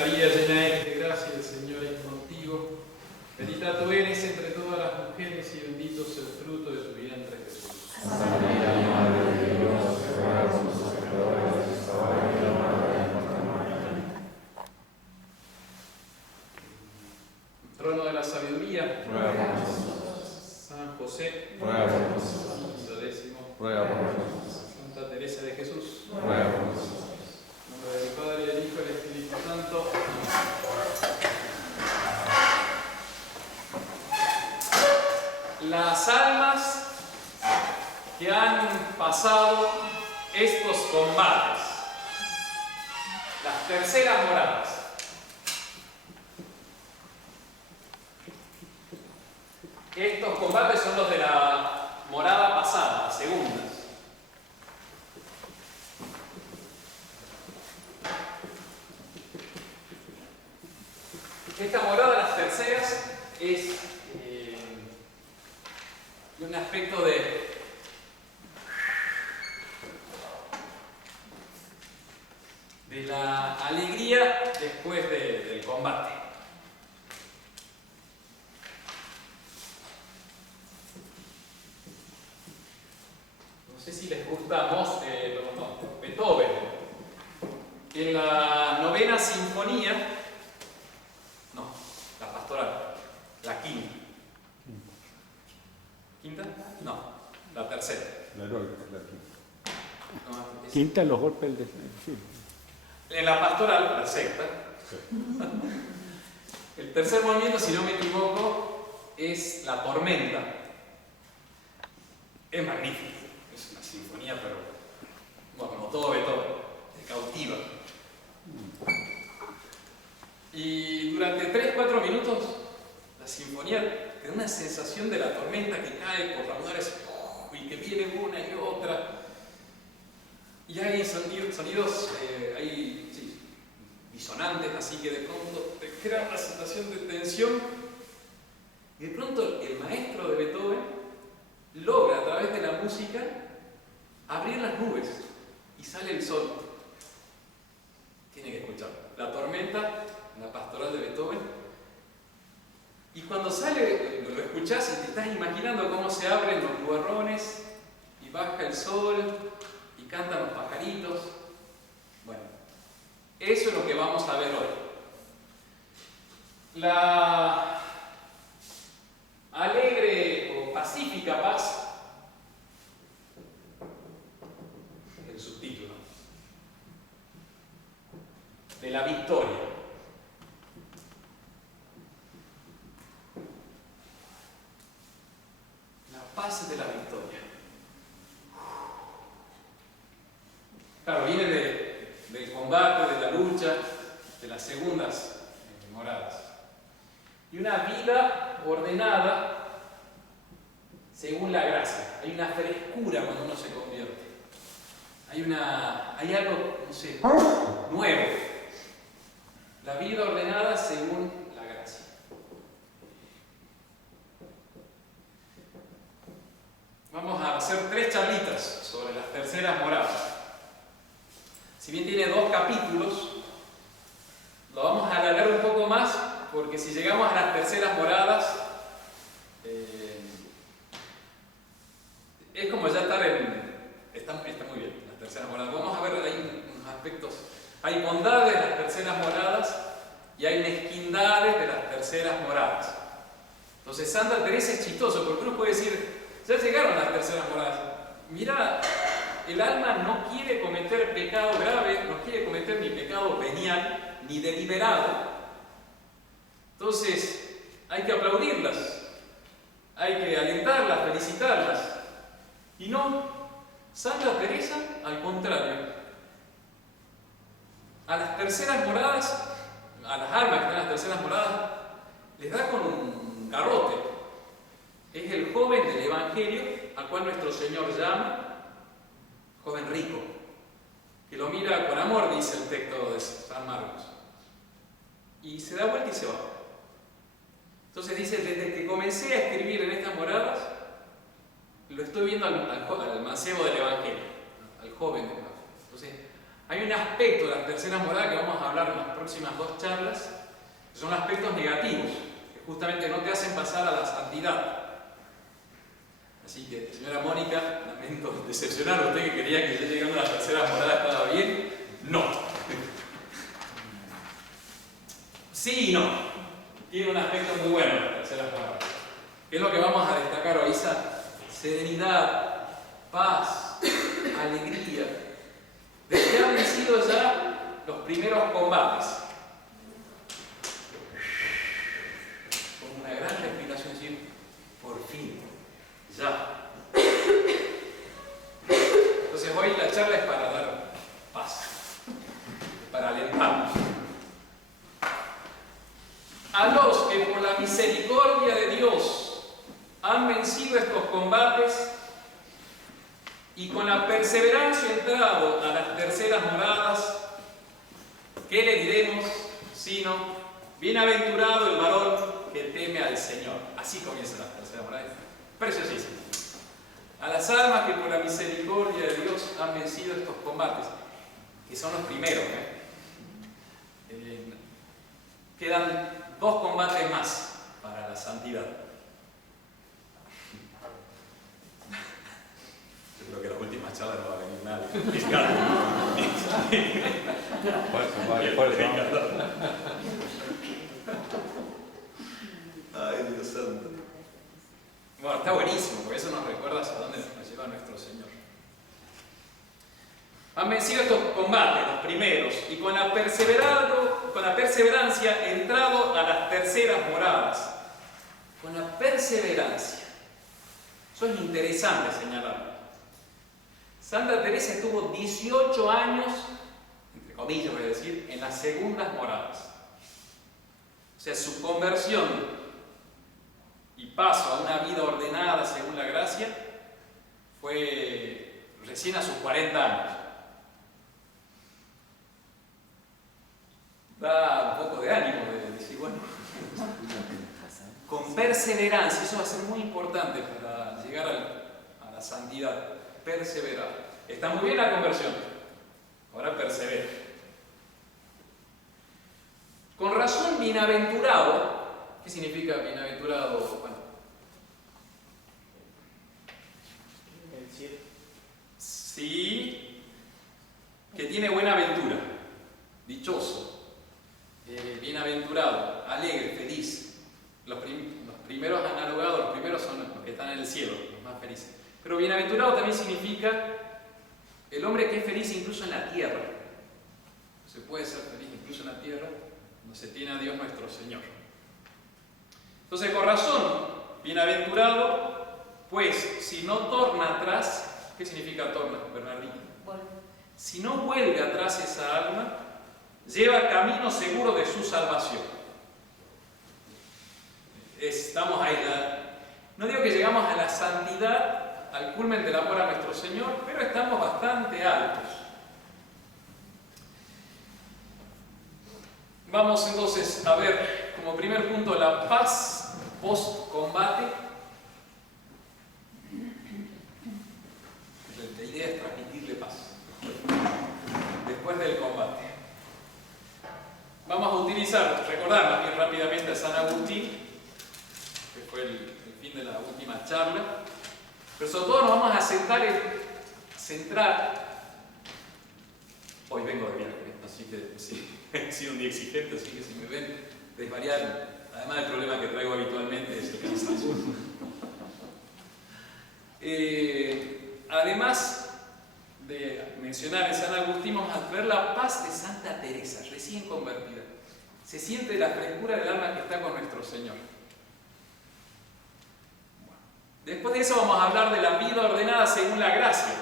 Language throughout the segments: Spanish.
María, llena eres de gracia, el Señor es contigo. Bendita tú eres entre todas las mujeres y bendito es el fruto de tu vientre, Jesús. Santa María, Madre de Dios, ruega por nosotros pecadores, ahora y en la hora de nuestra muerte. Trono de la sabiduría, Ruega por nosotros. San José, Ruega por nosotros. Pío X, Ruega por nosotros. Santa Teresa de Jesús. Ruega por nosotros. En nombre del Padre, del Hijo y del Espíritu Santo. Las almas que han pasado estos combates, las terceras moradas, estos combates son los de la morada pasada, las segundas. Esta morada, las terceras, es un aspecto de la alegría después del combate. No sé si les gusta Beethoven. En la novena sinfonía, no, la pastoral, la quinta. ¿Quinta? No, la tercera. La quinta. No, Quinta, los golpes del... Sí. En la pastoral, la sexta. Sí. El tercer movimiento, si no me equivoco, es la tormenta. Es magnífico. Es una sinfonía, pero bueno, como todo Beethoven, te cautiva. Y durante 3-4 minutos, la sinfonía te da una sensación de la tormenta que cae por raudales y que viene una y otra. Y hay sonidos disonantes, así que de pronto te crea una sensación de tensión. Y de pronto el maestro de Beethoven logra a través de la música abrir las nubes y sale el sol. Tiene que escuchar la tormenta, la pastoral de Beethoven. Y cuando sale, lo escuchás y te estás imaginando cómo se abren los nubarrones y baja el sol y cantan los pajaritos. Bueno, eso es lo que vamos a ver hoy. La alegre o pacífica paz, el subtítulo, de la victoria. La paz de la victoria. Claro, viene del combate, de la lucha, de las segundas moradas. Y una vida ordenada según la gracia. Hay una frescura cuando uno se convierte. Hay algo, no sé, nuevo. La vida ordenada según la gracia. Vamos a hacer 3 charlitas sobre las terceras moradas. Si bien tiene 2 capítulos, lo vamos a alargar un poco más, porque si llegamos a las terceras moradas, es como ya estar está muy bien, las terceras moradas. Vamos a ver, hay unos aspectos, hay bondades de las terceras moradas y hay mezquindades de las terceras moradas. Entonces Santa Teresa es chistoso, porque uno puede decir, ya llegaron las terceras moradas. Mira, el alma no quiere cometer pecado grave, no quiere cometer ni pecado venial, ni deliberado. Entonces, hay que aplaudirlas, hay que alentarlas, felicitarlas. Y no, Santa Teresa, al contrario, a las terceras moradas, a las almas que están en las terceras moradas, les da con un garrote. Es el joven del Evangelio al cual nuestro Señor llama joven rico, que lo mira con amor, dice el texto de San Marcos, y se da vuelta y se va. Entonces dice, desde que comencé a escribir en estas moradas, lo estoy viendo al mancebo del Evangelio, al joven del Evangelio. Entonces, hay un aspecto de las terceras moradas que vamos a hablar en las próximas 2 charlas, que son aspectos negativos, que justamente no te hacen pasar a la santidad. Así que, señora Mónica, lamento decepcionar a usted que quería que yo llegando a la tercera morada estaba bien. No. Sí y no. Tiene un aspecto muy bueno la tercera morada. ¿Qué es lo que vamos a destacar hoy? Esa serenidad, paz, alegría. De que han vencido ya los primeros combates. Con una gran respiración, decir, por fin. Ya. Entonces hoy la charla es para dar paz, para alentarnos. A los que por la misericordia de Dios han vencido estos combates y con la perseverancia entrado a las terceras moradas, ¿qué le diremos sino bienaventurado el varón que teme al Señor? Así comienzan las terceras moradas. Preciosísimo. A las almas que por la misericordia de Dios han vencido estos combates, que son los primeros. Quedan 2 combates más para la santidad. Yo creo que las últimas charlas no va a venir nadie. Ay, Dios santo. Bueno, está buenísimo, porque eso nos recuerda hacia dónde nos lleva nuestro Señor. Han vencido estos combates, los primeros, y con la perseverancia entrado a las terceras moradas. Con la perseverancia. Eso es interesante señalarlo. Santa Teresa estuvo 18 años, entre comillas voy a decir, en las segundas moradas. O sea, su conversión y paso a una vida ordenada según la gracia fue recién a sus 40 años. Da un poco de ánimo de decir, bueno, con perseverancia, eso va a ser muy importante para llegar a la santidad, perseverar. Está muy bien la conversión, ahora persevera. Con razón, bienaventurado. ¿Qué significa bienaventurado? Bueno, sí, que tiene buena ventura, dichoso, bienaventurado, alegre, feliz. Los primeros analogados, los primeros son los que están en el cielo, los más felices. Pero bienaventurado también significa el hombre que es feliz incluso en la tierra. Se puede ser feliz incluso en la tierra cuando se tiene a Dios nuestro Señor. Entonces, con razón, bienaventurado, pues si no torna atrás, ¿qué significa torna, Bernardino? Si no vuelve atrás esa alma, lleva camino seguro de su salvación. Estamos ahí, no digo que llegamos a la santidad, al culmen del amor a nuestro Señor, pero estamos bastante altos. Vamos entonces a ver, como primer punto, la paz post-combate. La idea es transmitirle paz después del combate. Vamos a utilizar, recordar más bien rápidamente a San Agustín, que fue el fin de la última charla, pero sobre todo nos vamos a centrar. Hoy vengo de viaje, así que sí, he sido un día exigente, así que si me ven desvariar, además del problema que traigo habitualmente es el cansancio. Además de mencionar en San Agustín, vamos a ver la paz de Santa Teresa, recién convertida. Se siente la frescura del alma que está con nuestro Señor. Bueno, después de eso vamos a hablar de la vida ordenada según la gracia.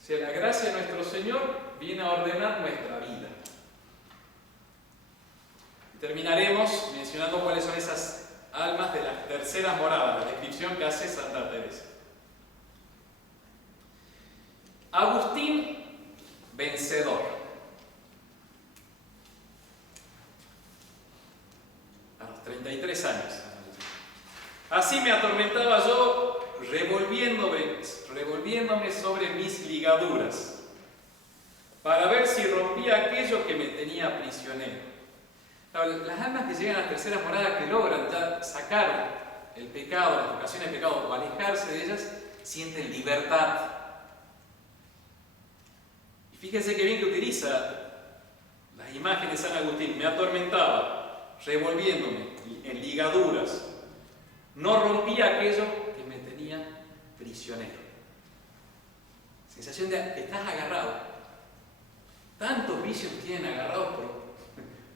O sea, la gracia de nuestro Señor viene a ordenar nuestra vida. Y terminaremos mencionando cuáles son esas almas de las terceras moradas, la descripción que hace Santa Teresa. Agustín, vencedor. A los 33 años. Así me atormentaba yo, revolviéndome sobre mis ligaduras. para ver si rompía aquello que me tenía prisionero. Claro, las almas que llegan a las terceras moradas, que logran ya sacar el pecado, las ocasiones de pecado, o alejarse de ellas, sienten libertad. Y fíjense qué bien que utiliza las imágenes de San Agustín. Me atormentaba, revolviéndome en ligaduras. No rompía aquello que me tenía prisionero. Sensación de que estás agarrado. Tantos vicios tienen agarrados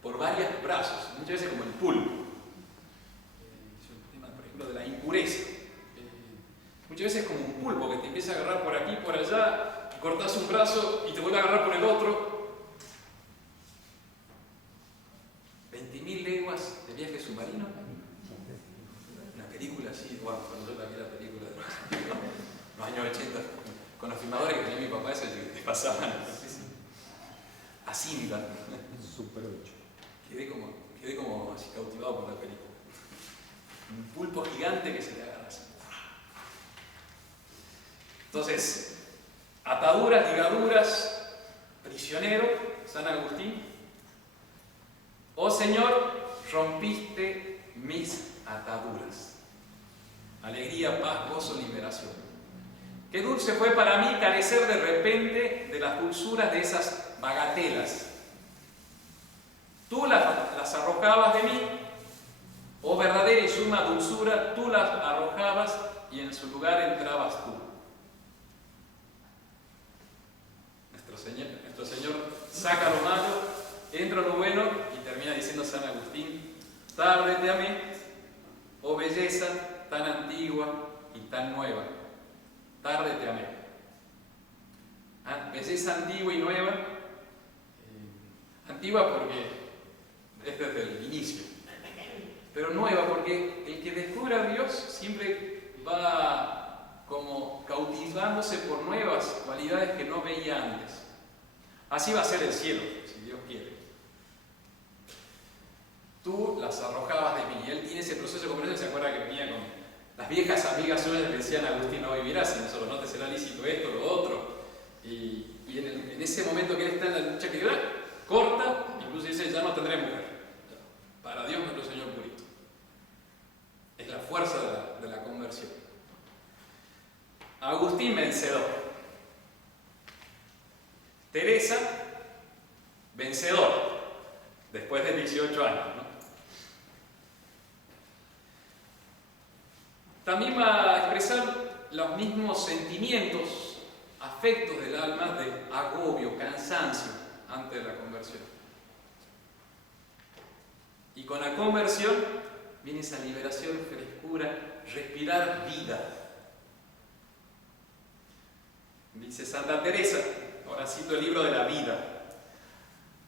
por varios brazos, muchas veces como el pulpo. Es un tema, por ejemplo, de la impureza. Muchas veces como un pulpo que te empieza a agarrar por aquí, por allá, y cortas un brazo y te vuelve a agarrar por el otro. 20.000 leguas de viaje submarino. Una película así, bueno, cuando yo la vi la película de los años 80, con los filmadores que tenía mi papá, eso te pasaban así, mira. Super 8. Quedé como así cautivado por la película. Un pulpo gigante que se le agarra así. Entonces, ataduras, ligaduras, prisionero, San Agustín. Oh Señor, rompiste mis ataduras. Alegría, paz, gozo, liberación. Qué dulce fue para mí carecer de repente de las dulzuras de esas bagatelas. Tú las arrojabas de mí, oh verdadera y suma dulzura, tú las arrojabas y en su lugar entrabas tú. Nuestro Señor saca lo malo, entra lo bueno y termina diciendo San Agustín: tarde te amé, oh belleza tan antigua y tan nueva. Tarde te amé. Belleza antigua y nueva. Antigua porque es desde el inicio, pero nueva porque el que descubre a Dios siempre va como cautivándose por nuevas cualidades que no veía antes. Así va a ser el cielo, si Dios quiere. Tú las arrojabas de mí, y él tiene ese proceso de conversión. Se acuerda que venía con las viejas amigas suyas que le decían: Agustín, no vivirás, sino solo no te será lícito esto, lo otro. Y en ese momento que él está en la lucha que llora, corta, incluso dice: ya no tendré mujer. Para Dios nuestro Señor purito. Es la fuerza de la conversión. Agustín vencedor. Teresa vencedor. Después de 18 años, ¿no? También va a expresar los mismos sentimientos, afectos del alma de agobio, cansancio antes de la conversión. Y con la conversión viene esa liberación, frescura, respirar vida. Dice Santa Teresa, ahora cito el libro de la vida: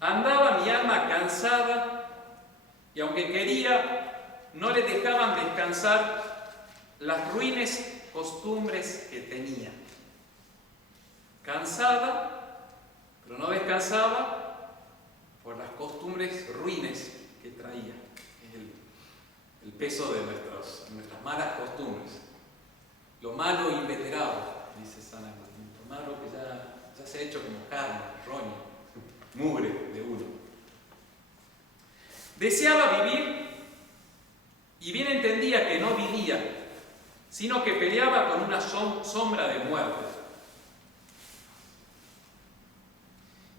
andaba mi alma cansada y aunque quería, no le dejaban descansar las ruines costumbres que tenía. Cansada, pero no descansaba por las costumbres ruines que traía. Es el peso de nuestras malas costumbres. Lo malo inveterado, dice San Agustín. Lo malo que ya se ha hecho como carne, roña, mugre de uno. Deseaba vivir y bien entendía que no vivía, sino que peleaba con una sombra de muerte.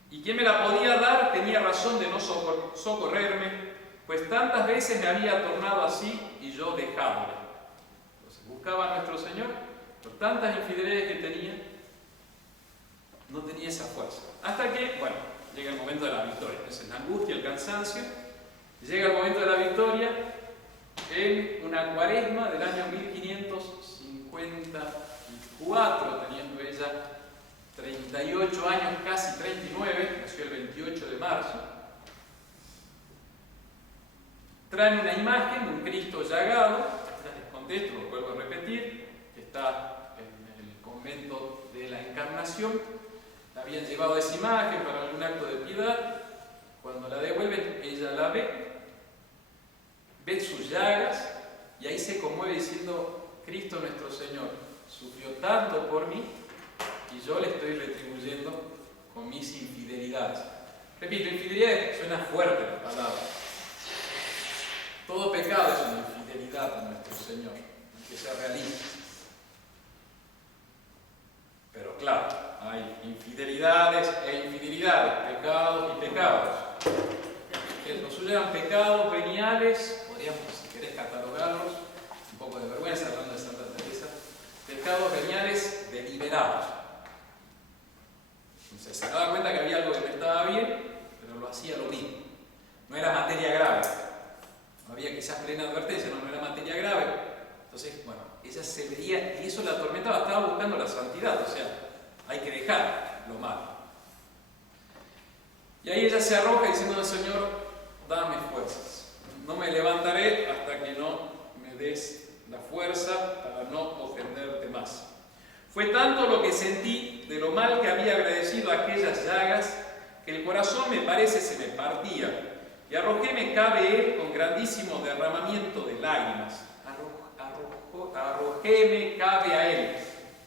Y quien me la podía dar tenía razón de no socorrerme, pues tantas veces me había tornado así y yo dejándole. Entonces buscaba a nuestro Señor, por tantas infidelidades que tenía, no tenía esa fuerza. Hasta que, bueno, llega el momento de la victoria. Entonces la angustia, el cansancio, llega el momento de la victoria en una cuaresma del año 1554, teniendo ella 38 años, casi 39, nació el 28 de marzo. Traen una imagen de un Cristo llagado, ya les conté esto, lo vuelvo a repetir, que está en el convento de la Encarnación. La habían llevado esa imagen para algún acto de piedad. Cuando la devuelven, ella la ve sus llagas, y ahí se conmueve diciendo: Cristo nuestro Señor sufrió tanto por mí y yo le estoy retribuyendo con mis infidelidades. Repito, infidelidad suena fuerte la palabra. Todo pecado es una infidelidad a nuestro Señor, hay que ser realistas. Pero claro, hay infidelidades e infidelidades, pecados y pecados. Los suyos eran pecados veniales, podríamos, si querés, catalogarlos, un poco de vergüenza hablando de Santa Teresa, pecados veniales deliberados. Entonces se daba cuenta que había algo que no estaba bien, pero lo hacía lo mismo. No era materia grave. No había quizás plena advertencia, no era materia grave. Entonces, bueno, ella se veía, y eso la atormentaba, estaba buscando la santidad, o sea, hay que dejar lo malo. Y ahí ella se arroja diciendo: Señor, dame fuerzas. No me levantaré hasta que no me des la fuerza para no ofenderte más. Fue tanto lo que sentí de lo mal que había agradecido aquellas llagas, que el corazón, me parece, se me partía, y arrojéme cabe él con grandísimo derramamiento de lágrimas. Arrojéme cabe a él.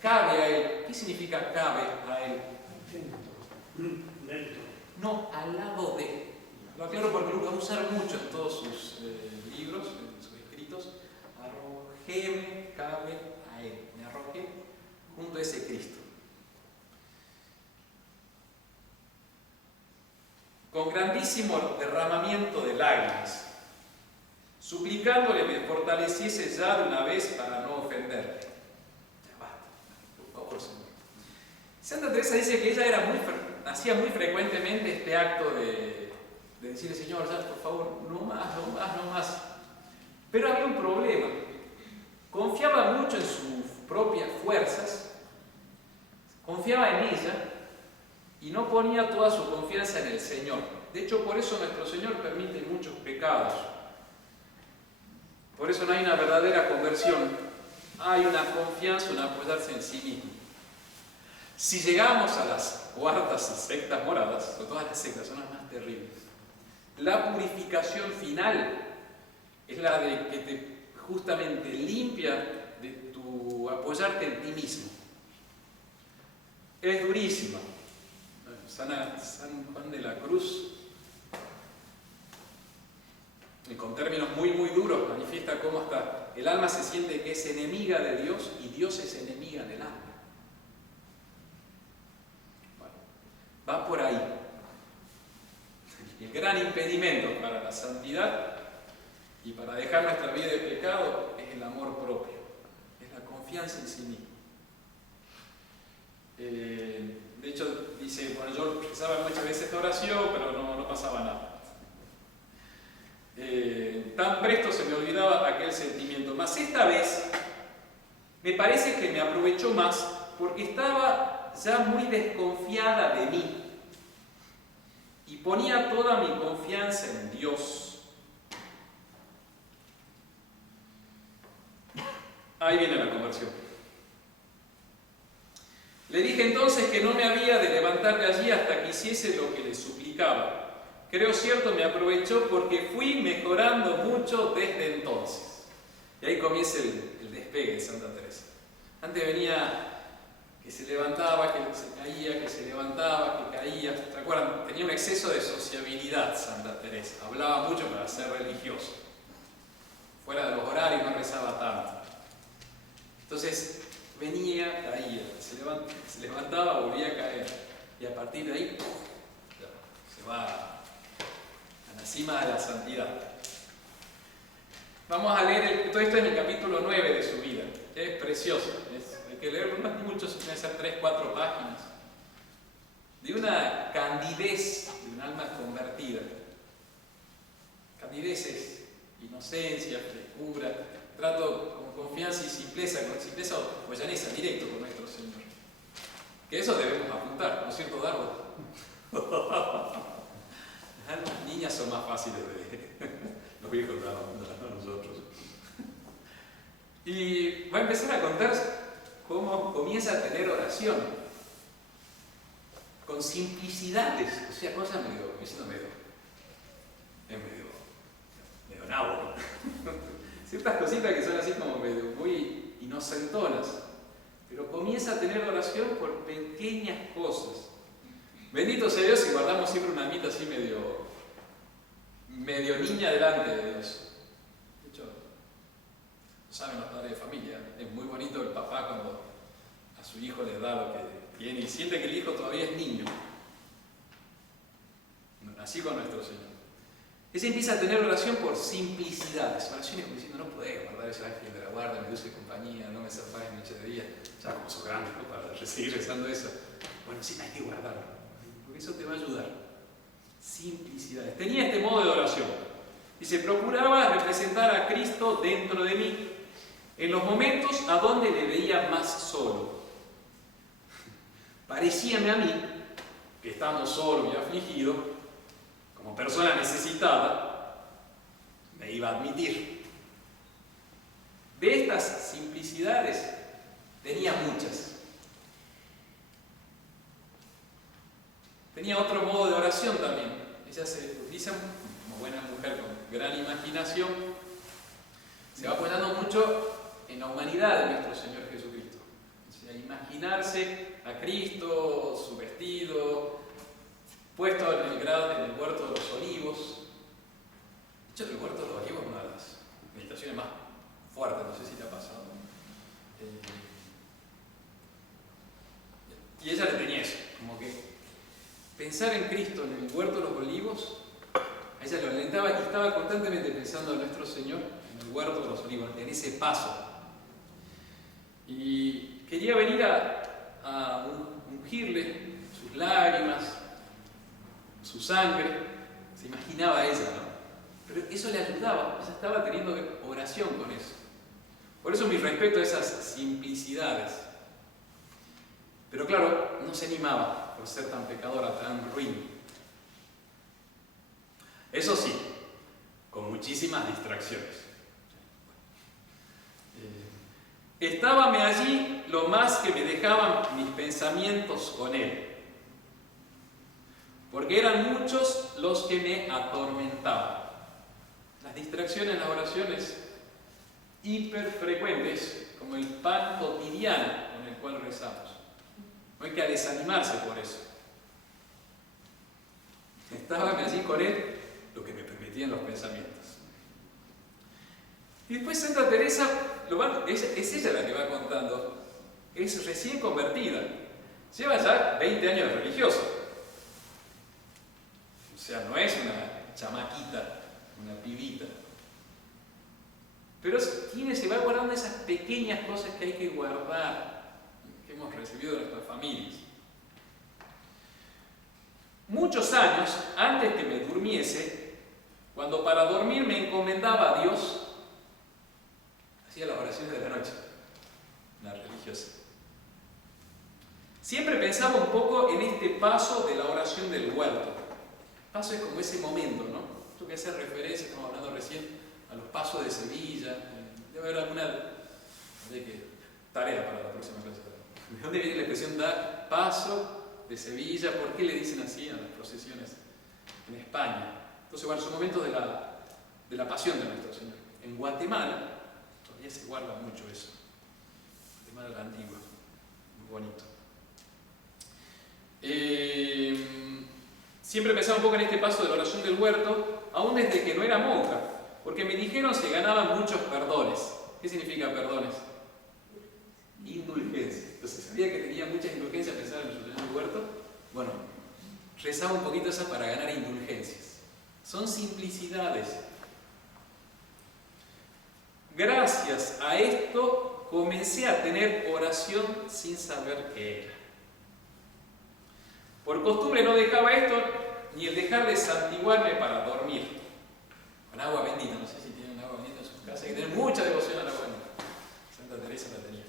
Cabe a él. ¿Qué significa cabe a él? No, al lado de. Lo aclaro porque lo va a usar mucho en todos sus libros, en sus escritos. Arrojéme cabe a él. Me arrojé junto a ese Cristo. Con grandísimo derramamiento de lágrimas, suplicándole me fortaleciese ya de una vez para no ofenderle. Ya basta, por favor, Señor. Santa Teresa dice que ella hacía muy frecuentemente este acto de decirle: Señor, ya por favor, no más, no más, no más. Pero había un problema. Confiaba mucho en sus propias fuerzas, confiaba en ella y no ponía toda su confianza en el Señor. De hecho, por eso nuestro Señor permite muchos pecados. Por eso no hay una verdadera conversión. Hay una confianza, un apoyarse en sí mismo. Si llegamos a las cuartas y sextas moradas, o todas las sectas son las más terribles, la purificación final es la de que te justamente limpia de tu apoyarte en ti mismo. Es durísima. San Juan de la Cruz, y con términos muy muy duros, manifiesta cómo está. El alma se siente que es enemiga de Dios y Dios es enemiga del alma. Bueno, va por ahí. El gran impedimento para la santidad y para dejar nuestra vida de pecado es el amor propio, es la confianza en sí mismo. De hecho, dice, bueno, yo rezaba muchas veces esta oración, pero no pasaba nada. Tan presto se me olvidaba aquel sentimiento. Mas esta vez me parece que me aprovechó más porque estaba ya muy desconfiada de mí y ponía toda mi confianza en Dios. Ahí viene la conversión. Le dije entonces que no me había de levantar de allí hasta que hiciese lo que le suplicaba. Creo cierto me aprovechó porque fui mejorando mucho desde entonces. Y ahí comienza el despegue de Santa Teresa. Antes venía que se levantaba, que se caía, que se levantaba, que caía. ¿Se acuerdan? Tenía un exceso de sociabilidad Santa Teresa. Hablaba mucho para ser religiosa. Fuera de los horarios no rezaba tanto. Entonces venía, caía, se levantaba, volvía a caer. Y a partir de ahí se va a la cima de la santidad. Vamos a leer, todo esto en el capítulo 9 de su vida. Es precioso. Hay que leerlo, no es mucho, suelen ser 3-4 páginas. De una candidez de un alma convertida. Candidez es inocencia, frescura, trato con confianza y simpleza, con simpleza o llaneza, directo con nuestro Señor. Que eso debemos apuntar, ¿no es cierto, Dardo? Las niñas son más fáciles de los viejos, no nosotros. Y va a empezar a contar cómo comienza a tener oración con simplicidades, o sea, cosas medio nabo. Ciertas cositas que son así como medio muy inocentonas, pero comienza a tener oración por pequeñas cosas. Bendito sea Dios y guardamos siempre una almita así medio niña delante de Dios. De hecho, lo saben los padres de familia, es muy bonito el papá cuando a su hijo le da lo que tiene y siente que el hijo todavía es niño. Así con nuestro Señor. Ese empieza a tener oración por simplicidades, oraciones como diciendo, no podés guardar ese ángel de la guarda, me dulce compañía, no me zarpás en noche de día, ya como sos grande, ¿no? Para seguir rezando eso. Bueno, sí, hay que guardarlo, porque eso te va a ayudar. Simplicidades. Tenía este modo de oración. Dice, procuraba representar a Cristo dentro de mí, en los momentos a donde le veía más solo. Parecíame a mí, que estando solo y afligido, como persona necesitada, me iba a admitir. De estas simplicidades tenía muchas. Tenía otro modo de oración también. Ella se utiliza como buena mujer con gran imaginación. Se va apoyando mucho en la humanidad de nuestro Señor Jesucristo. O sea, imaginarse a Cristo, su vestido, puesto en el huerto de los olivos. De hecho, el huerto de los olivos es una de las meditaciones más fuertes, no sé si te ha pasado. Y ella le tenía eso, como que pensar en Cristo en el huerto de los olivos, a ella lo alentaba y estaba constantemente pensando en nuestro Señor en el huerto de los olivos, en ese paso. Y quería venir a ungirle sus lágrimas, su sangre, se imaginaba ella, ¿no? Pero eso le ayudaba, ella estaba teniendo oración con eso. Por eso mi respeto a esas simplicidades. Pero claro, no se animaba por ser tan pecadora, tan ruin. Eso sí, con muchísimas distracciones. Estábame allí lo más que me dejaban mis pensamientos con él. Porque eran muchos los que me atormentaban. Las distracciones en las oraciones hiperfrecuentes, como el pan cotidiano con el cual rezamos. No hay que desanimarse por eso. Estaba allí con él lo que me permitían los pensamientos. Y después Santa Teresa, es ella la que va contando, es recién convertida. Lleva ya 20 años de religiosa. O sea, no es una chamaquita, una pibita. Pero se va guardando esas pequeñas cosas que hay que guardar, que hemos recibido de nuestras familias. Muchos años antes que me durmiese, cuando para dormir me encomendaba a Dios, hacía las oraciones de la noche, la religiosa. Siempre pensaba un poco en este paso de la oración del huerto. Paso es como ese momento, ¿no? Esto que hace referencia, estamos hablando recién, a los pasos de Sevilla. Debe haber alguna tarea para la próxima clase. ¿De dónde viene la expresión dar paso de Sevilla? ¿Por qué le dicen así a las procesiones en España? Entonces, bueno, son momentos de la pasión de nuestro Señor. En Guatemala todavía se guarda mucho eso. Guatemala la antigua, muy bonito. Siempre pensaba un poco en este paso de la oración del huerto, aún desde que no era monja, porque me dijeron se ganaban muchos perdones. ¿Qué significa perdones? Indulgencia. Entonces sabía que tenía muchas indulgencias pensar en la oración del huerto. Bueno, rezaba un poquito esa para ganar indulgencias. Son simplicidades. Gracias a esto comencé a tener oración sin saber qué era. Por costumbre no dejaba esto ni el dejar de santiguarme para dormir. Con agua bendita, no sé si tienen agua bendita en sus casas, hay que tener mucha devoción al agua bendita. Santa Teresa la tenía.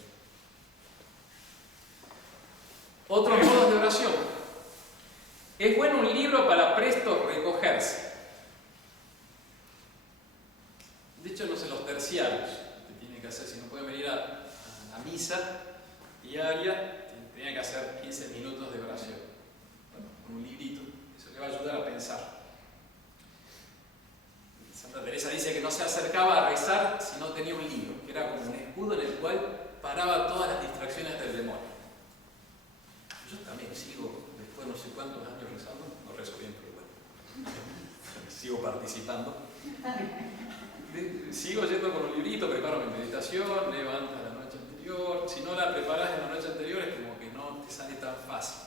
Otros modos de oración. Es bueno un libro para presto recogerse. De hecho, no sé, los terciarios que tienen que hacer, si no pueden venir a la misa diaria, tienen que hacer 15 minutos de oración. Un librito, eso le va a ayudar a pensar. Santa Teresa dice que no se acercaba a rezar si no tenía un libro, que era como un escudo en el cual paraba todas las distracciones del demonio. Yo también sigo, después de no sé cuántos años citando. Sigo yendo con un librito, preparo mi meditación, leo antes de la noche anterior. Si no la preparas en la noche anterior es como que no te sale tan fácil.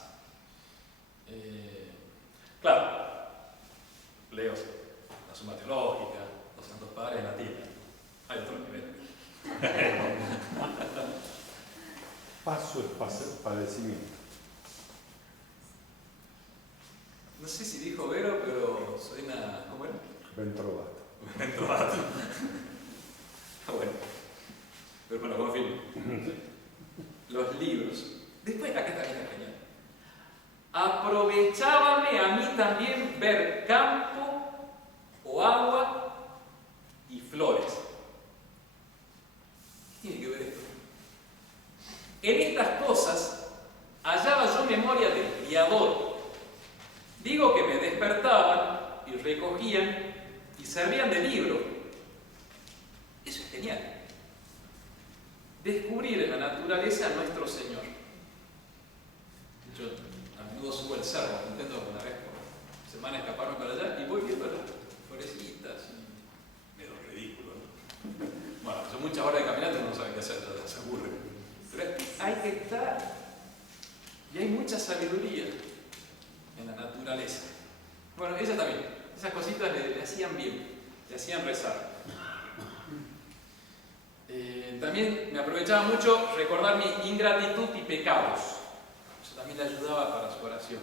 Claro, leo la Suma Teológica, los Santos Padres en latín. Hay otro nivel. Paso es padecimiento. No sé si dijo Vero, pero suena... ¿Cómo era? Ben trovato. Ben trovato. Bueno. Pero bueno, confirmo. Los libros. Después, acá también está genial. Aprovechábame a mí también ver campo o agua y flores. ¿Qué tiene que ver esto? En estas cosas hallaba yo memoria del Criador. Digo que me despertaban y recogían y servían de libro. Eso es genial. Descubrir en la naturaleza a nuestro Señor. Yo a menudo subo el cerro, intento una vez por semana escaparme para allá y voy viendo las florecitas y medio ridículo, ¿no? Bueno, son muchas horas de caminata y uno no sabe qué hacer, ya se aburre. Pero hay que estar. Y hay mucha sabiduría en la naturaleza. Bueno, ella también. Esas cositas le hacían bien, le hacían rezar. También me aprovechaba mucho recordar mi ingratitud y pecados. Eso también le ayudaba para su oración.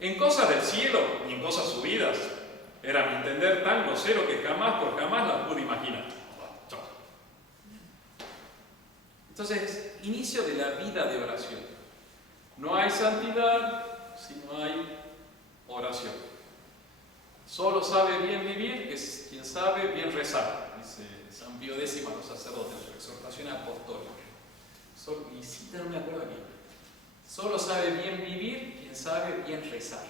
En cosas del cielo y en cosas subidas, era mi entender tan grosero que jamás por jamás las pude imaginar. Entonces, inicio de la vida de oración. No hay santidad si no hay oración. Solo sabe bien vivir es quien sabe bien rezar, dice San Pío X a los sacerdotes en su exhortación apostólica. Y cita, no me acuerdo aquí. Solo sabe bien vivir quien sabe bien rezar.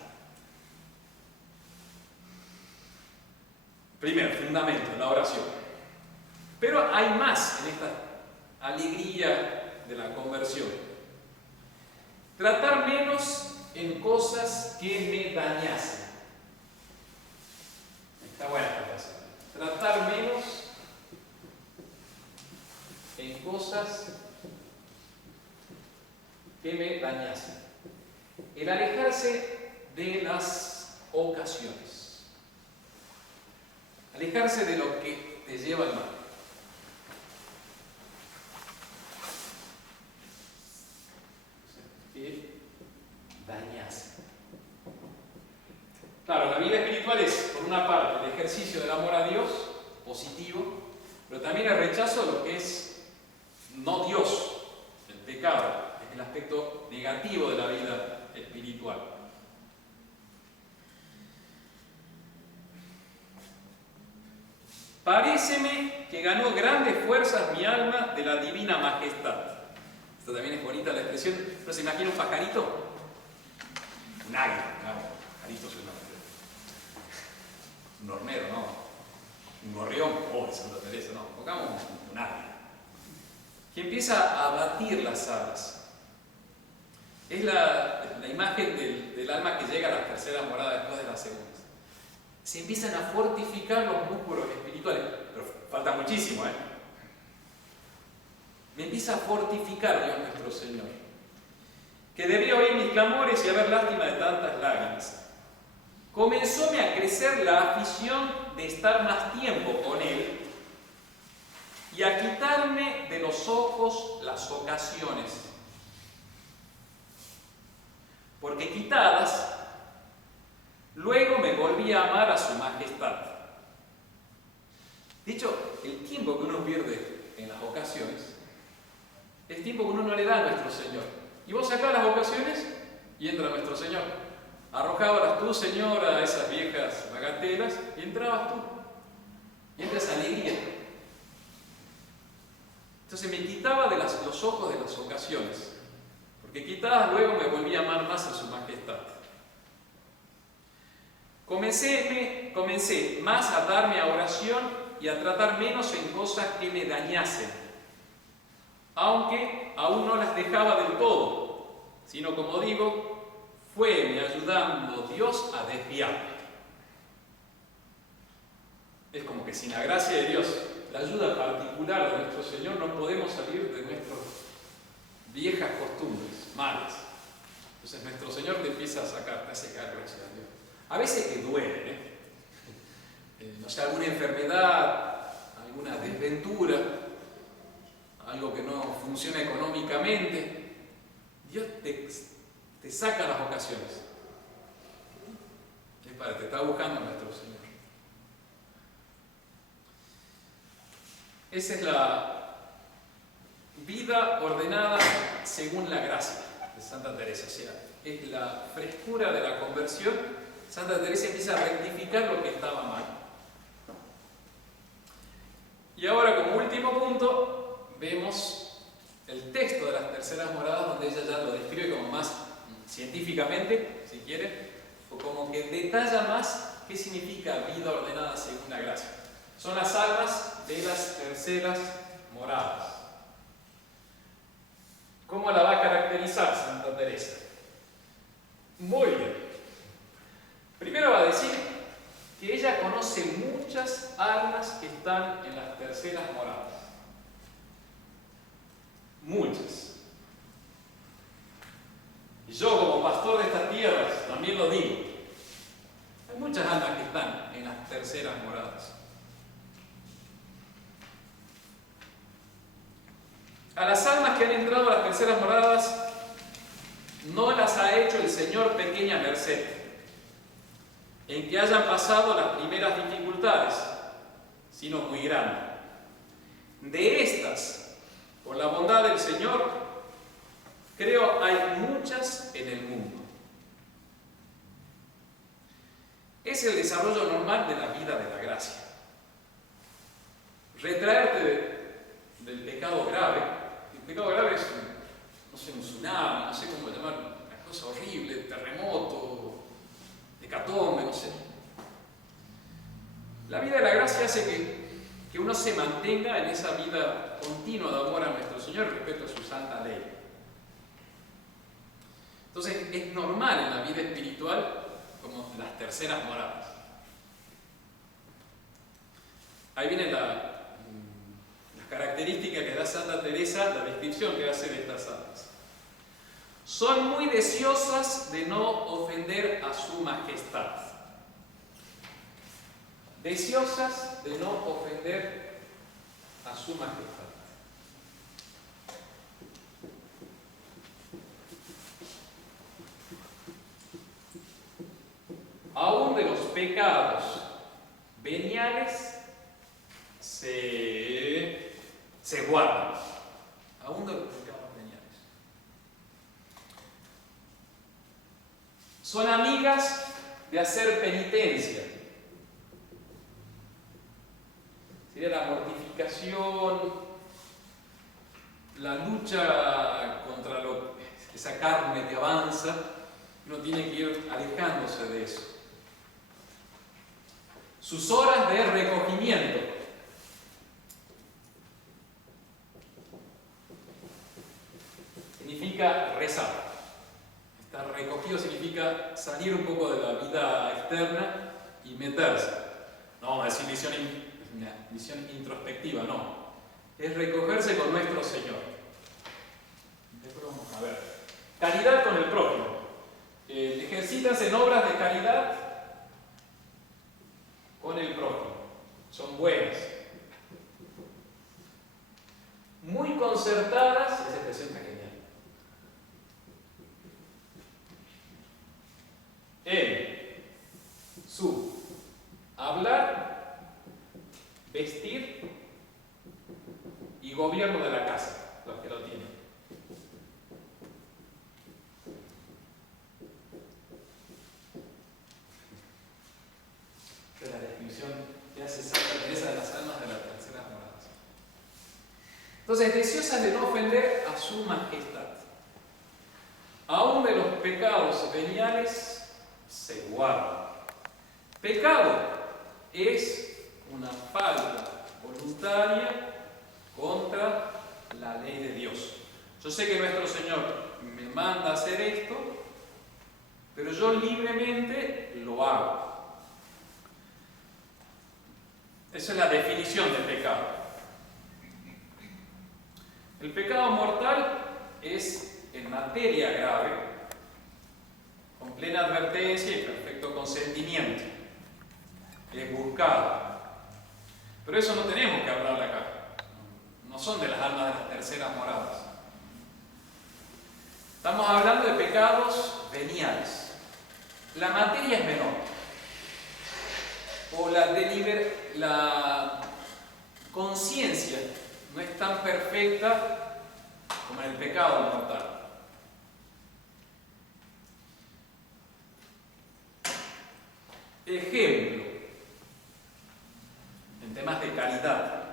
Primero, fundamento, la oración. Pero hay más en esta alegría de la conversión. Tratar menos en cosas que me dañasen. Está buena esta frase. Tratar menos en cosas que me dañasen. El alejarse de las ocasiones. Alejarse de lo que te lleva al mal. Que dañase. Claro, la vida espiritual es, por una parte, el ejercicio del amor a Dios, positivo, pero también el rechazo de lo que es no Dios, el pecado, es el aspecto negativo de la vida espiritual. Paréceme que ganó grandes fuerzas mi alma de la divina majestad. Esta también es bonita la expresión. ¿No se imagina un pajarito? Un águila, claro. Pajarito suena. Un hornero, no. Un gorrión, de Santa Teresa, no. Pongamos un águila. Que empieza a batir las alas. Es la imagen del alma que llega a las terceras moradas después de las segundas. Se empiezan a fortificar los músculos espirituales. Pero falta muchísimo, ¿eh? Me empieza a fortificar Dios nuestro Señor, que debía oír mis clamores y haber lástima de tantas lágrimas. Comenzóme a crecer la afición de estar más tiempo con Él y a quitarme de los ojos las ocasiones, porque quitadas, luego me volví a amar a su majestad. De hecho, el tiempo que uno pierde en las ocasiones es tiempo que uno no le da a nuestro Señor. Y vos sacás las ocasiones y entra nuestro Señor. Arrojabas tú, Señor, a esas viejas bagatelas y entrabas tú. Y entra esa alegría. Entonces me quitaba de los ojos de las ocasiones. Porque quitadas luego me volví a amar más a su majestad. Comencé más a darme a oración y a tratar menos en cosas que me dañasen, aunque aún no las dejaba del todo, sino, como digo, fueme ayudando Dios a desviarme. que sin la gracia de Dios, la ayuda particular de nuestro Señor, no podemos salir de nuestras viejas costumbres malas. Entonces nuestro Señor te empieza a sacar, te hace caer, gracias a Dios. A veces que duele, no sé, alguna enfermedad, alguna desventura, algo que no funciona económicamente, Dios te saca las ocasiones. Es para, te está buscando nuestro Señor. Esa es la vida ordenada según la gracia de Santa Teresa. O sea, es la frescura de la conversión. Santa Teresa empieza a rectificar lo que estaba mal. Y ahora, como último punto, vemos el texto de las terceras moradas, donde ella ya lo describe como más científicamente, si quiere, o como que detalla más qué significa vida ordenada según la gracia. Son las almas de las terceras moradas. ¿Cómo la va a caracterizar Santa Teresa? Muy bien. Primero va a decir que ella conoce muchas almas que están en las terceras moradas. Muchas. Y yo, como pastor de estas tierras, también lo digo. Hay muchas almas que están en las terceras moradas. A las almas que han entrado a las terceras moradas no las ha hecho el Señor pequeña merced, en que hayan pasado las primeras dificultades, sino muy grandes. De estas, por la bondad del Señor, creo hay muchas en el mundo. Es el desarrollo normal de la vida de la gracia. Retraerte del pecado grave. El pecado grave es un tsunami, no sé cómo llamarlo, una cosa horrible, terremoto, hecatombe, no sé. La vida de la gracia hace que uno se mantenga en esa vida continua de amor a nuestro Señor respecto a su santa ley. Entonces es normal en la vida espiritual como las terceras moradas. Ahí viene la característica que da Santa Teresa, la descripción que hace de estas almas. Son muy deseosas de no ofender a su majestad. Deseosas de no ofender a su majestad. Aún de los pecados veniales se guardan. Aún de los pecados veniales. Son amigas de hacer penitencia. Sería la mortificación, la lucha contra esa carne que avanza. Uno tiene que ir alejándose de eso. Sus horas de recogimiento. Significa rezar. Estar recogido significa salir un poco de la vida externa y meterse. No, es una misión introspectiva, no. Es recogerse con nuestro Señor. A ver. Caridad con el prójimo. Ejercítanse en obras de caridad con el prójimo. Son buenas. Muy concertadas, esa expresión está genial. En su hablar, vestir y gobierno de la casa, los que lo tienen. Esta es la descripción que hace Santa Teresa de las almas de las terceras moradas. Entonces, deseosas de no ofender a su majestad. Aún de los pecados veniales se guardan. Pecado es una falta voluntaria contra la ley de Dios. Yo sé que nuestro Señor me manda a hacer esto, pero yo libremente lo hago. Es Esa es la definición de pecado. El pecado mortal es en materia grave, con plena advertencia y perfecto consentimiento. Es buscado. Pero eso no tenemos que hablar acá. No son de las almas de las terceras moradas. Estamos hablando de pecados veniales. La materia es menor. O la conciencia no es tan perfecta como en el pecado mortal. Ejemplo, en temas de caridad.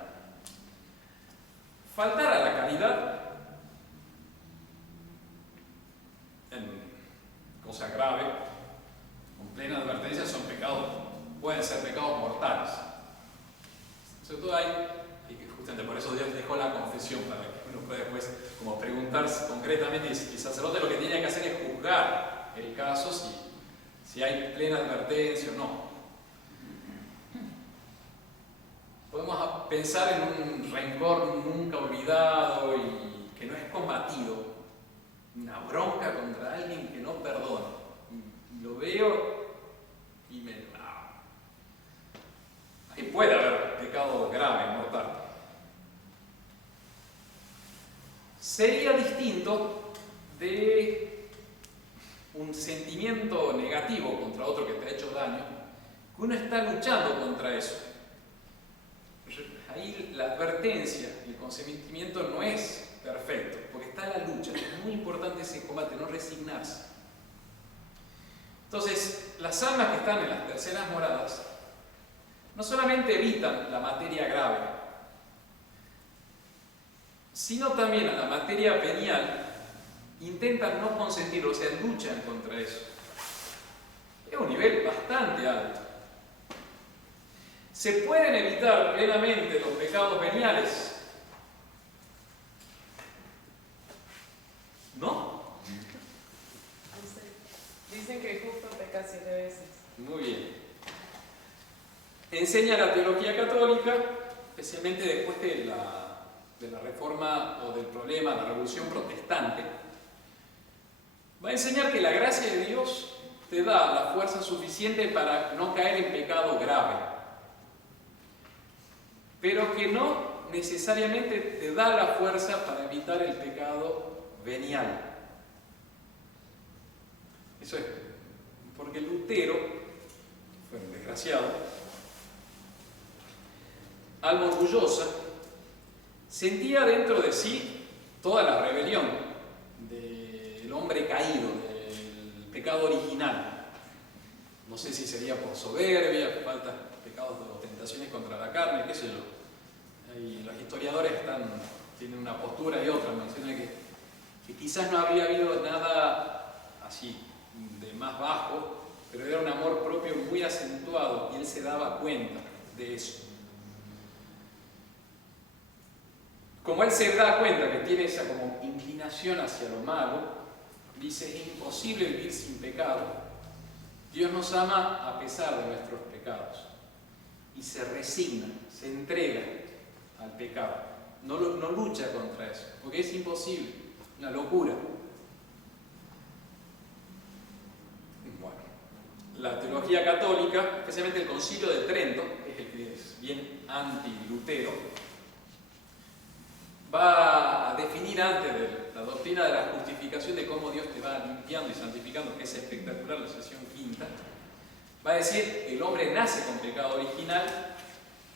Faltar a la caridad en cosa grave, con plena advertencia, son pecados, pueden ser pecados mortales. Sobre todo justamente por eso Dios dejó la confesión, para que uno pueda después como preguntarse concretamente, y el sacerdote lo que tiene que hacer es juzgar el caso si hay plena advertencia o no. Podemos pensar en un rencor nunca olvidado y que no es combatido, una bronca contra alguien que no perdona. Y lo veo y me... Ahí puede haber pecado grave, mortal. Sería distinto de un sentimiento negativo contra otro que te ha hecho daño, que uno está luchando contra eso. Ahí la advertencia y el consentimiento no es perfecto, porque está la lucha. Es muy importante ese combate, no resignarse. Entonces, las almas que están en las terceras moradas no solamente evitan la materia grave, sino también a la materia venial intentan no consentirlo, o sea, luchan contra eso. Es un nivel bastante alto. ¿Se pueden evitar plenamente los pecados veniales? ¿No? Dicen que el justo peca 7 veces. Muy bien. Enseña la teología católica, especialmente después de la reforma o del problema, la revolución protestante, va a enseñar que la gracia de Dios te da la fuerza suficiente para no caer en pecado grave, pero que no necesariamente te da la fuerza para evitar el pecado venial. Eso es porque Lutero fue un desgraciado, alma orgullosa, sentía dentro de sí toda la rebelión del hombre caído, del pecado original. No sé si sería por soberbia, falta pecados o tentaciones contra la carne, qué sé yo. Y los historiadores tienen una postura y otra, mencionan que quizás no había habido nada así de más bajo, pero era un amor propio muy acentuado y él se daba cuenta de eso. Como él se da cuenta que tiene esa como inclinación hacia lo malo, dice: es imposible vivir sin pecado. Dios nos ama a pesar de nuestros pecados y se resigna, se entrega al pecado, no lucha contra eso, porque es imposible, una locura. Bueno, la teología católica, especialmente el Concilio de Trento, que es el que es bien anti-Lutero, va a definir antes de la doctrina de la justificación, de cómo Dios te va limpiando y santificando, que es espectacular, la sección quinta. Va a decir: el hombre nace con pecado original,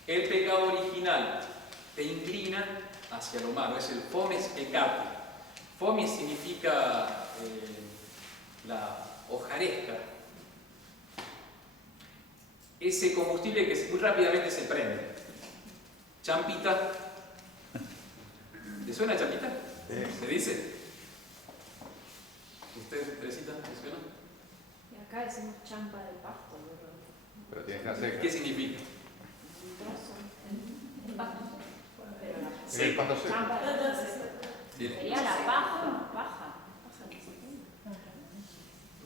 el pecado original te inclina hacia lo malo, es el fomes peccati. Fomes significa la hojarasca, ese combustible que muy rápidamente se prende. Champita. ¿Le suena champita? ¿Se dice? ¿Usted, Teresita, le suena? Y acá decimos champa del pasto, Pero tienes que hacer. ¿Qué significa? un trozo, el pasto. Pero la Sí. El pasto seco. champa del pasto. Sería la paja, no paja.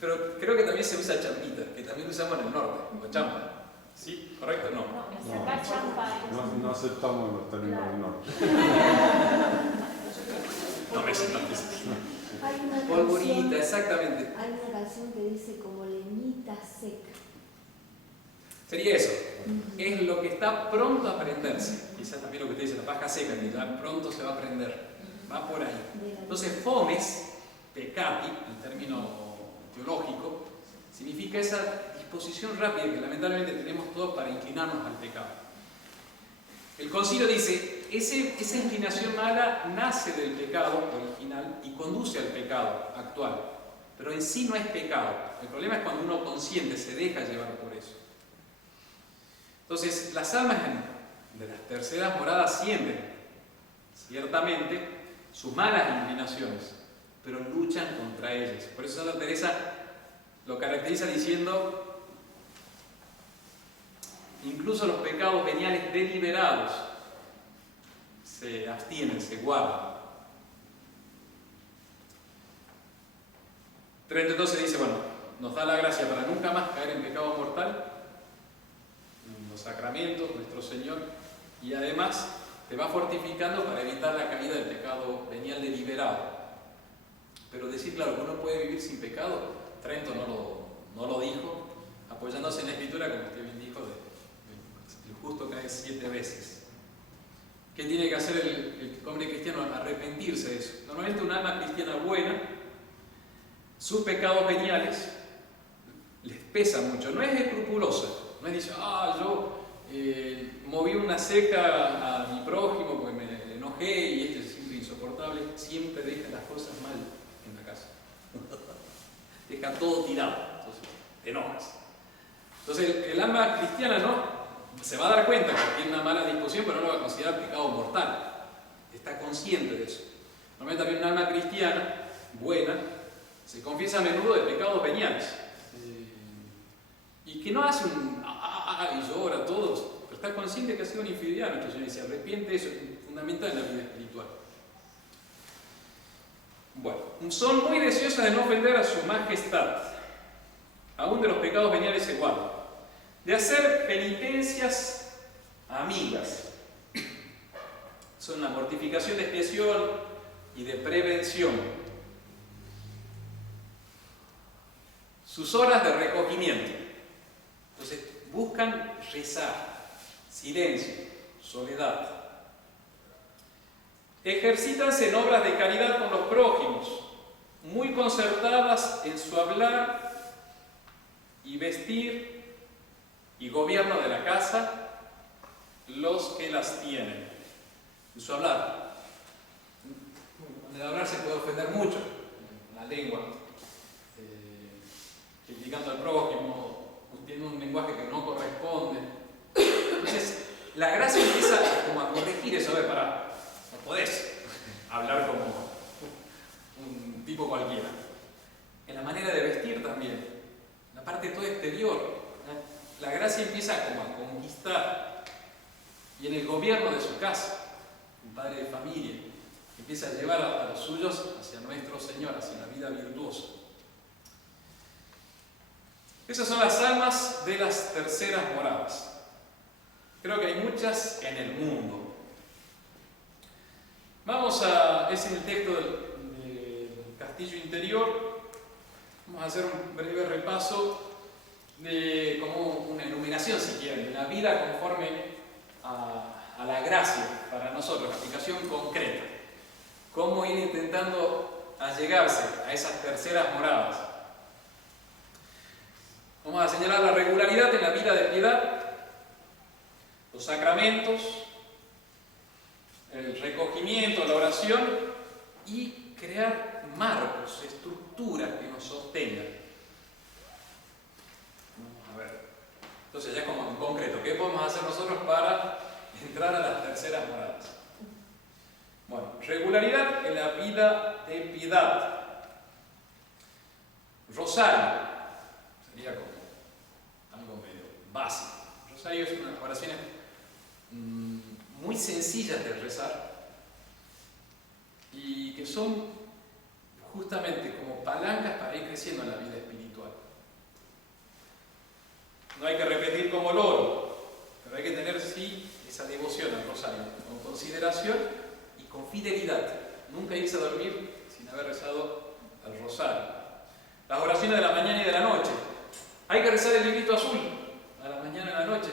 Pero creo que también se usa champita, que también lo usamos en el norte, como champa. ¿Sí? ¿Correcto? No. No, acá champa es No aceptamos los términos menores. No me sientas. Hay una Polvorita, canción, exactamente. hay una canción que dice como leñita seca. Sería eso. Es lo que está pronto a aprenderse. Quizás también lo que te dice la paja seca, que ya pronto se va a aprender. Va por ahí. Entonces, fomes, peccati, en término teológico, significa esa disposición rápida que lamentablemente tenemos todos para inclinarnos al pecado. El concilio dice, esa inclinación mala nace del pecado original y conduce al pecado actual, pero en sí no es pecado. El problema es cuando uno consciente se deja llevar por eso. Entonces, las almas de las terceras moradas sienten, ciertamente, sus malas inclinaciones, pero luchan contra ellas. Por eso Santa Teresa lo caracteriza diciendo, incluso los pecados veniales deliberados se abstienen, se guardan. Trento entonces dice, bueno, nos da la gracia para nunca más caer en pecado mortal, en los sacramentos, nuestro Señor, y además te va fortificando para evitar la caída del pecado venial deliberado. Pero decir, claro, que uno puede vivir sin pecado, Trento no lo dijo, apoyándose en la Escritura, como usted bien dijo, el justo cae 7 veces. ¿Qué tiene que hacer el hombre cristiano? Arrepentirse de eso. Normalmente un alma cristiana buena, sus pecados veniales les pesan mucho, no es escrupulosa, no es decir, yo moví una seca a mi prójimo porque me enojé y este es siempre insoportable, siempre deja las cosas mal en la casa. Deja todo tirado, entonces te enojas. Entonces el alma cristiana no se va a dar cuenta que tiene una mala disposición, pero no lo va a considerar pecado mortal. Está consciente de eso. Normalmente también un alma cristiana buena se confiesa a menudo de pecados veniales. Y que no hace y llora a todos, pero está consciente que ha sido una infidelidad a nuestro Señor y se arrepiente de eso, es fundamental en la vida espiritual. Bueno, son muy deseosas de no ofender a su majestad, aún de los pecados veniales se guardan, de hacer penitencias amigas. Son la mortificación de expiación y de prevención. Sus horas de recogimiento. Entonces, buscan rezar, silencio, soledad. Ejercítanse en obras de caridad con los prójimos, muy concertadas en su hablar y vestir y gobierno de la casa, los que las tienen. En su hablar. En el hablar se puede ofender mucho, la lengua, criticando al prójimo, tiene un lenguaje que no corresponde. Entonces, la gracia empieza como a corregir eso. Pará, no podés hablar como un tipo cualquiera. En la manera de vestir también, la parte toda exterior. La gracia empieza como a conquistar. Y en el gobierno de su casa, un padre de familia, empieza a llevar a los suyos hacia nuestro Señor, hacia la vida virtuosa. Esas son las almas de las terceras moradas. Creo que hay muchas en el mundo. Ese es el texto del Castillo Interior. Vamos a hacer un breve repaso de como una enumeración, si quieren, de la vida conforme a la gracia para nosotros, aplicación concreta. Cómo ir intentando allegarse a esas terceras moradas. Vamos a señalar la regularidad en la vida de piedad, los sacramentos, el recogimiento, la oración y crear marcos, estructuras que nos sostengan. Vamos a ver. Entonces ya como en concreto, ¿qué podemos hacer nosotros para entrar a las terceras moradas? Bueno, regularidad en la vida de piedad. Rosario, sería como algo medio básico. Rosario es unas oraciones muy sencillas de rezar y que son justamente como palancas para ir creciendo en la vida espiritual. No hay que repetir como loro, pero hay que tener sí esa devoción fidelidad. Nunca irse a dormir sin haber rezado el rosario. Las oraciones de la mañana y de la noche. Hay que rezar el librito azul a la mañana y a la noche.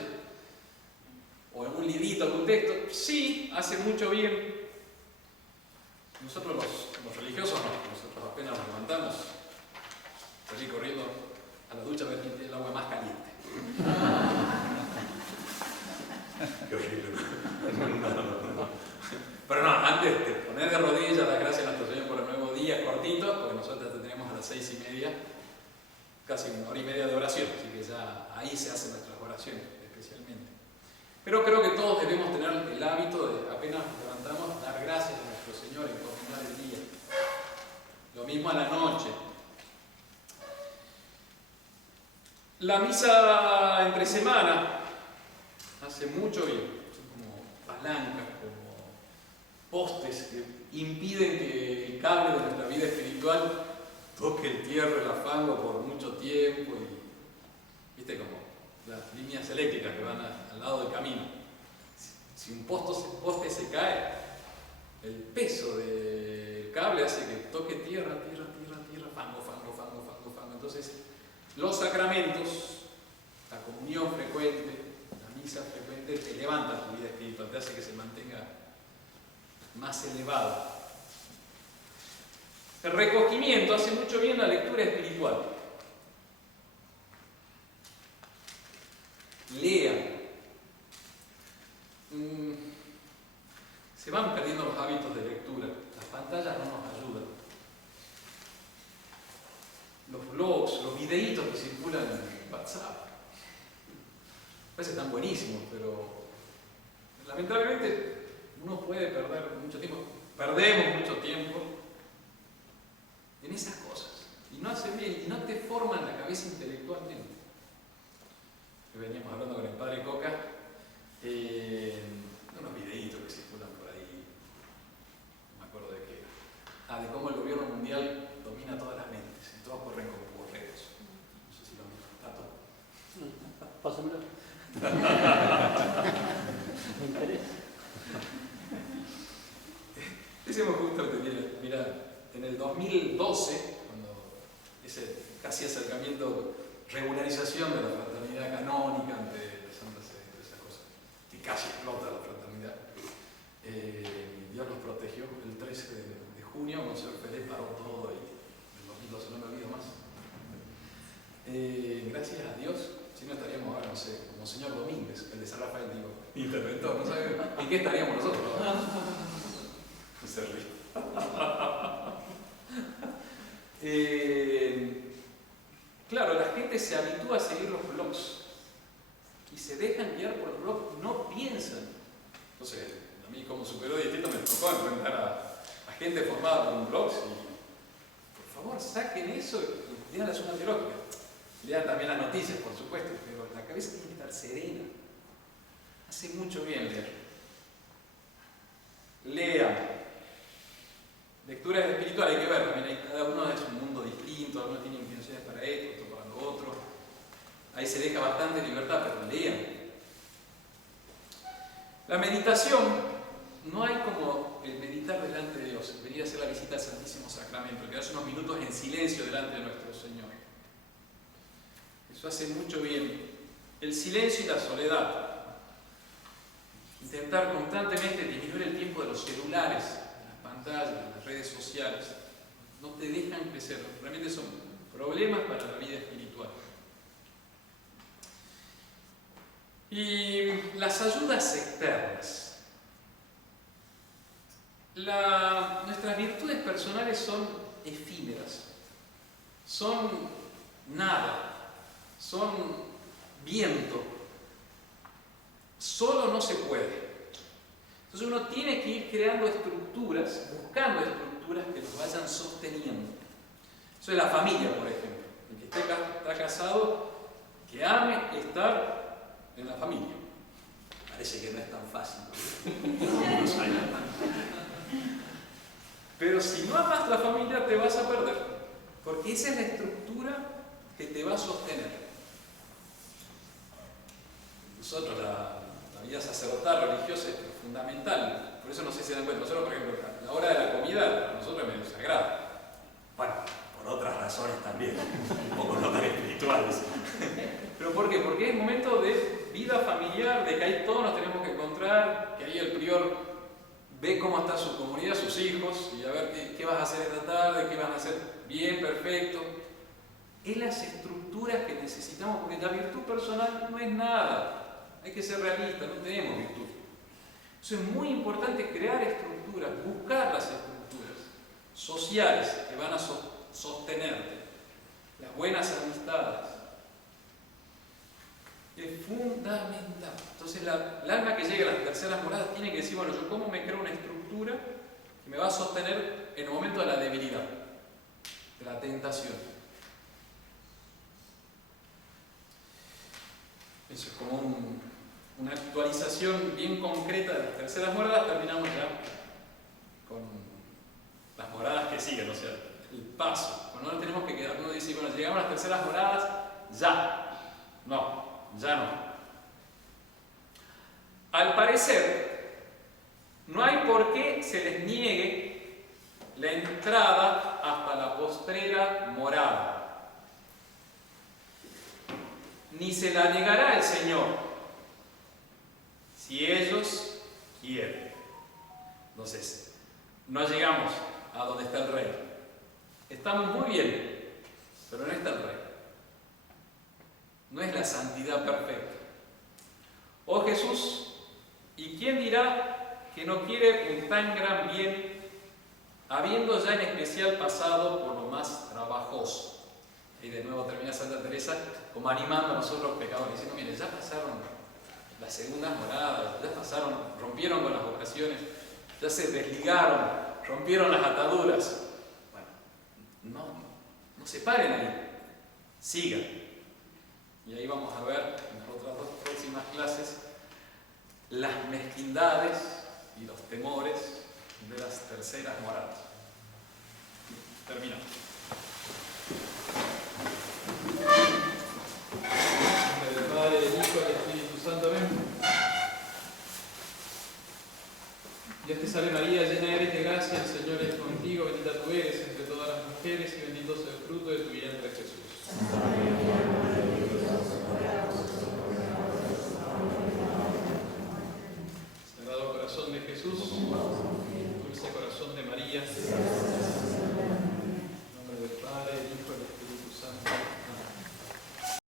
O algún librito, algún texto. Sí, hace mucho bien. Nosotros los religiosos no. Nosotros apenas nos levantamos, salí corriendo a la ducha a ver quién tiene el agua más caliente. Qué horrible. Pero no, antes de poner de rodillas, las gracias a nuestro Señor por el nuevo día, cortito, porque nosotros tenemos a las 6:30, casi 1 hora y media de oración, así que ya ahí se hacen nuestras oraciones, especialmente. Pero creo que todos debemos tener el hábito de, apenas nos levantamos, dar gracias a nuestro Señor en continuar el día. Lo mismo a la noche. La misa entre semana hace mucho bien. Son como palancas, como postes que impiden que el cable de nuestra vida espiritual toque el tierra, el fango por mucho tiempo. Y, ¿viste? Como las líneas eléctricas que van al lado del camino. Si un poste se cae, el peso del cable hace que toque tierra, fango. Entonces, los sacramentos, la comunión frecuente, la misa frecuente, te levanta tu vida espiritual, te hace que se mantenga más elevado. El recogimiento hace mucho bien la lectura espiritual. Lean. Se van perdiendo los hábitos de lectura. Las pantallas no nos ayudan. Los blogs, los videitos que circulan en WhatsApp. A veces están buenísimos, pero lamentablemente uno puede perder mucho tiempo. Perdemos mucho tiempo en esas cosas. Y no hace bien, y no te forman la cabeza intelectualmente. Veníamos hablando con el padre Coca, unos videitos que circulan por ahí, no me acuerdo de qué era. De cómo el gobierno mundial domina todas las mentes, y todos corren como borregos. No sé si lo mismo. ¿Tato? Pásamelo. Me interesa. Decimos justamente, mira, en el 2012, cuando ese casi acercamiento, regularización de la fraternidad canónica ante la Santa Sede, esa cosa, que casi explota la fraternidad, Dios nos protegió. El 13 de junio, Monseñor Pérez paró todo y en el 2012 no me olvido más. Gracias a Dios, si no estaríamos ahora, no sé, como Monseñor Domínguez, el de San Rafael, digo, interventor, ¿no sabes? ¿En qué estaríamos nosotros? No se ríe. Claro, la gente se habitúa a seguir los blogs y se dejan guiar por el blog, no piensan. Entonces, a mí como superior de distrito me tocó enfrentar a gente formada por un blog y, por favor, saquen eso y lean la suma teológica. Lean también las noticias, por supuesto, pero la cabeza tiene que estar serena. Hace mucho bien leer. Lean. Lecturas espirituales hay que ver, también cada uno es un mundo distinto, algunos tienen inclinaciones para esto, otros para lo otro. Ahí se deja bastante libertad, pero lean. La meditación, no hay como el meditar delante de Dios, venir a hacer la visita al Santísimo Sacramento, quedarse unos minutos en silencio delante de nuestro Señor. Eso hace mucho bien. El silencio y la soledad. Intentar constantemente disminuir el tiempo de los celulares, de las pantallas, de las redes sociales. No te dejan crecer, realmente son problemas para la vida espiritual. Y las ayudas externas. Nuestras virtudes personales son efímeras, son nada, son viento. Solo no se puede. Entonces uno tiene que ir creando estructuras, buscando estructuras que nos vayan sosteniendo. Eso es la familia, por ejemplo. El que está casado, que ame estar en la familia. Parece que no es tan fácil. Pero si no amas la familia, te vas a perder. Porque esa es la estructura que te va a sostener. Nosotros, la vida vida sacerdotal, religiosa, es fundamental. Por eso no sé si se dan cuenta. Nosotros, por ejemplo, la hora de la comida, para nosotros es medio sagrada. Bueno, por otras razones también, un poco no tan espirituales. ¿Pero por qué? Porque es momento de vida familiar, de que ahí todos nos tenemos que encontrar, que ahí el prior ve cómo está su comunidad, sus hijos, y a ver qué vas a hacer esta tarde, qué van a hacer bien, perfecto. Es las estructuras que necesitamos, porque la virtud personal no es nada. Hay que ser realistas, no tenemos virtud. Eso es muy importante, crear estructuras, buscar las estructuras sociales que van a sostenerte, las buenas amistades. Es fundamental. Entonces el alma que llegue a las terceras moradas tiene que decir, bueno, yo cómo me creo una estructura que me va a sostener en el momento de la debilidad, de la tentación. Eso es como una actualización bien concreta de las terceras moradas. Terminamos ya con las moradas que siguen, o sea, el paso. Bueno, no nos tenemos que quedar. Uno dice, bueno, llegamos a las terceras moradas, ya. No, ya no. Al parecer, no hay por qué se les niegue la entrada hasta la postrera morada. Ni se la negará el Señor, si ellos quieren. Entonces, no llegamos a donde está el Rey. Estamos muy bien, pero no está el Rey. No es la santidad perfecta. Oh Jesús, ¿y quién dirá que no quiere un tan gran bien, habiendo ya en especial pasado por lo más trabajoso? Y de nuevo termina Santa Teresa como animando a nosotros pecadores, diciendo, mire, ya pasaron las segundas moradas, ya pasaron, rompieron con las vocaciones, ya se desligaron, rompieron las ataduras. Bueno, no se paren ahí, sigan. Y ahí vamos a ver en las otras dos próximas clases las mezquindades y los temores de las terceras moradas. Terminamos. En nombre del Padre, del Hijo y del Espíritu Santo. Amén. Dios te salve María, llena eres de gracia, el Señor es contigo, bendita tú eres entre todas las mujeres y bendito es el fruto de tu vientre Jesús. Sagrado Corazón de Jesús,